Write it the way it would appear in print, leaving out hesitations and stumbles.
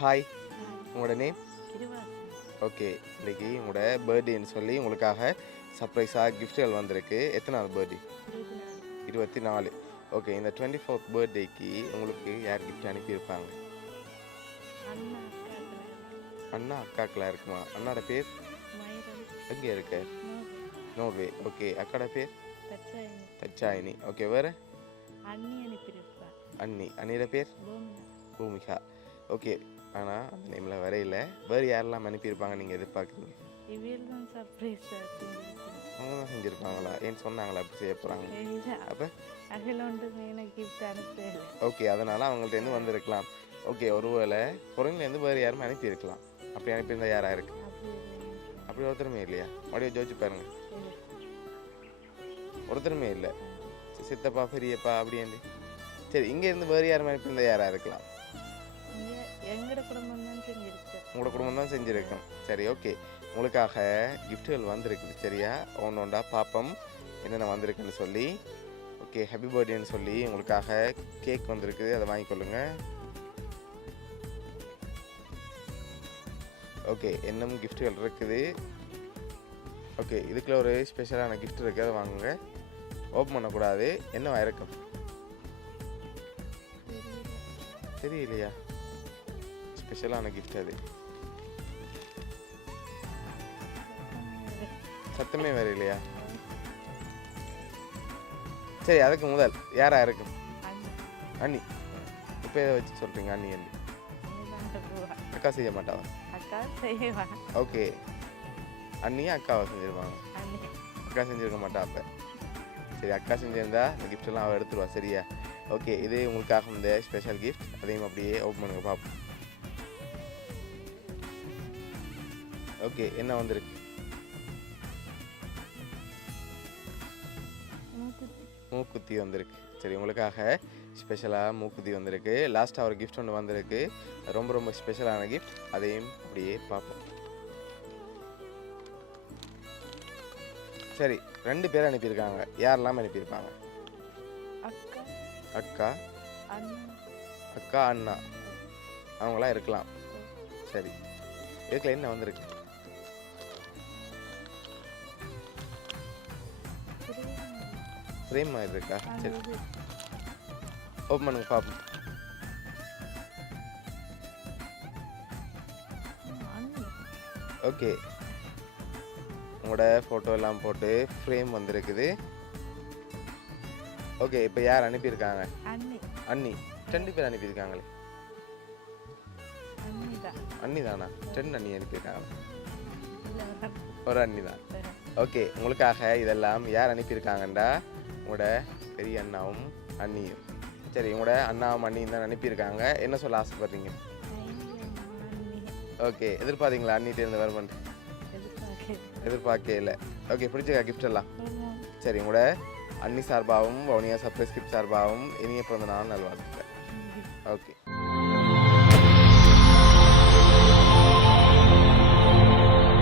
Hi, hi. உங்களோட name? கிருவாசன். Okay. இன்னைக்கு உங்களோட பர்த்டேன்னு சொல்லி உங்களுக்காக சர்ப்ரைஸாக கிஃப்ட்டுகள் வந்திருக்கு. எத்தனாவது பர்த்டே? 24. 24. ஓகே. இந்த 24th பர்த்டேக்கு உங்களுக்கு யார் கிஃப்ட் அனுப்பியிருப்பாங்க? அண்ணா அக்காக்கள். அண்ணா அக்காக்கெலாம் இருக்குமா? அண்ணாட பேர் மயிரம். எங்கே இருக்கு? நோபு. நோர்வே. ஓகே. அக்காட பேர் தச்சாயினி. தச்சாயினி. ஓகே. வேறு? அண்ணி அனுப்பியிருப்பா. அண்ணி. அண்ணியோட பேர் பூமினா. பூமிகா. ஓகே. ஆனால் அந்த நேமில் வரையில் வேறு யாரெல்லாம் அனுப்பியிருப்பாங்க நீங்கள் எதிர்பார்க்குறீங்க? இவியல் தான் சர்ப்ரைஸாக செஞ்சிருக்கேன். அவங்க தான் செஞ்சுருப்பாங்களா? ஏன்னு சொன்னாங்களா அப்படி செய்ய போகிறாங்க? இல்லை, அப்போ அகில ஒன்று எனக்கு கிஃப்ட் அனுப்பல. ஓகே. அதனால் அவங்கள்ட்டேருந்து வந்திருக்கலாம். ஓகே. ஒருவேளை பொருள்லேருந்து வேறு யாரும் அனுப்பியிருக்கலாம். அப்படி அனுப்பியிருந்தால் யாராக இருக்குது? அப்படி இல்லை. அப்படி ஒருத்தருமே இல்லையா? மறுபடியும் யோசிச்சு பாருங்க. ஒருத்தருமே இல்லை. சித்தப்பா பெரியப்பா அப்படியே. சரி, இங்கேருந்து வேறு யாரும் அனுப்பியிருந்தால் யாராக இருக்கலாம்? இங்கே எங்களோட குடும்பம் தான் செஞ்சிருக்கேன். உங்களோட குடும்பம் தான் செஞ்சுருக்கோம். சரி, ஓகே. உங்களுக்காக கிஃப்ட்டுகள் வந்திருக்குது. சரியா? ஒன்று ஒன்றா பார்ப்போம் என்னென்ன வந்திருக்குன்னு சொல்லி. ஓகே. ஹாப்பி பர்த்டேன்னு சொல்லி உங்களுக்காக கேக் வந்திருக்குது, அதை வாங்கிக்கொள்ளுங்க. ஓகே. இன்னும் கிஃப்ட்டுகள் இருக்குது. ஓகே. இதுக்குள்ள ஒரு ஸ்பெஷலான கிஃப்ட் இருக்குது, அதை வாங்குங்க. ஓப்பன் பண்ணக்கூடாது. என்னவா இருக்கும் தெரியலையா? ஸ்பெஷலான கிஃப்ட் அது. சத்தமே வேறு இல்லையா? சரி, அதுக்கு முதல் யாரா இருக்கும்? அண்ணி. இப்போ எதை வச்சு சொல்கிறீங்க அண்ணி? அண்ணி அக்கா செய்ய மாட்டாவா? அக்கா செய்வா. ஓகே. அண்ணியா அக்காவை செஞ்சிருவாங்க? அண்ணி. அக்கா செஞ்சிருக்க மாட்டா. அப்போ சரி, அக்கா செஞ்சிருந்தா இந்த கிஃப்டெல்லாம் அவள் எடுத்துருவா. சரியா? ஓகே. இது உங்களுக்காக இந்த ஸ்பெஷல் கிஃப்ட். அதையும் அப்படியே ஓப்பன் பண்ணுங்க பார்ப்போம். ஓகே. என்ன வந்திருக்கு? மூக்குத்தி வந்திருக்கு. சரி, உங்களுக்காக ஸ்பெஷலாக மூக்குத்தி வந்திருக்கு. லாஸ்ட்டாக ஒரு கிஃப்ட் ஒன்று வந்திருக்கு, ரொம்ப ரொம்ப ஸ்பெஷலான கிஃப்ட். அதையும் அப்படியே பார்ப்போம். சரி, 2 பேர் அனுப்பியிருக்காங்க. யாரெல்லாம் அனுப்பியிருப்பாங்க? அக்கா. அக்கா, அண்ணா. அக்கா, அண்ணா. அவங்களாம் இருக்கலாம். சரி, இதுக்குள்ள என்ன வந்திருக்கு? ஃப்ரேம் மாதிரி இருக்கா? சரி, ஓப்பன் பண்ணுங்க பார்ப்போம். ஓகே. உங்களோட ஃபோட்டோ எல்லாம் போட்டு ஃப்ரேம் வந்திருக்குது. ஓகே. இப்போ யார் அனுப்பியிருக்காங்க? அண்ணி. அண்ணி. 2 பேர் அனுப்பியிருக்காங்களே. அண்ணி தான். அண்ணி தானா? 2 அண்ணி அனுப்பியிருக்காங்க. இல்லை, ஒரு அண்ணி தான். ஓகே. உங்களுக்காக இதெல்லாம் யார் அனுப்பியிருக்காங்கண்டா உங்களோட பெரிய அண்ணாவும் அண்ணியும். சரி, உங்களோட அண்ணாவும் அண்ணியும் தான் அனுப்பியிருக்காங்க. என்ன சொல்ல ஆசைப்படுறீங்க? ஓகே. எதிர்பார்த்தீங்களா அண்ணிட்டேருந்து வருமானு? எதிர்பார்க்கவே இல்லை. ஓகே. பிடிச்சிக்கா கிஃப்ட் எல்லாம்? சரி, உங்களோட அண்ணி சார்பாகவும் வவுனியா சர்ப்ரைஸ் கிஃப்ட் சார்பாகவும் இனிய பிறந்த நாள் நல்வாழ்த்துக்கள். ஓகே.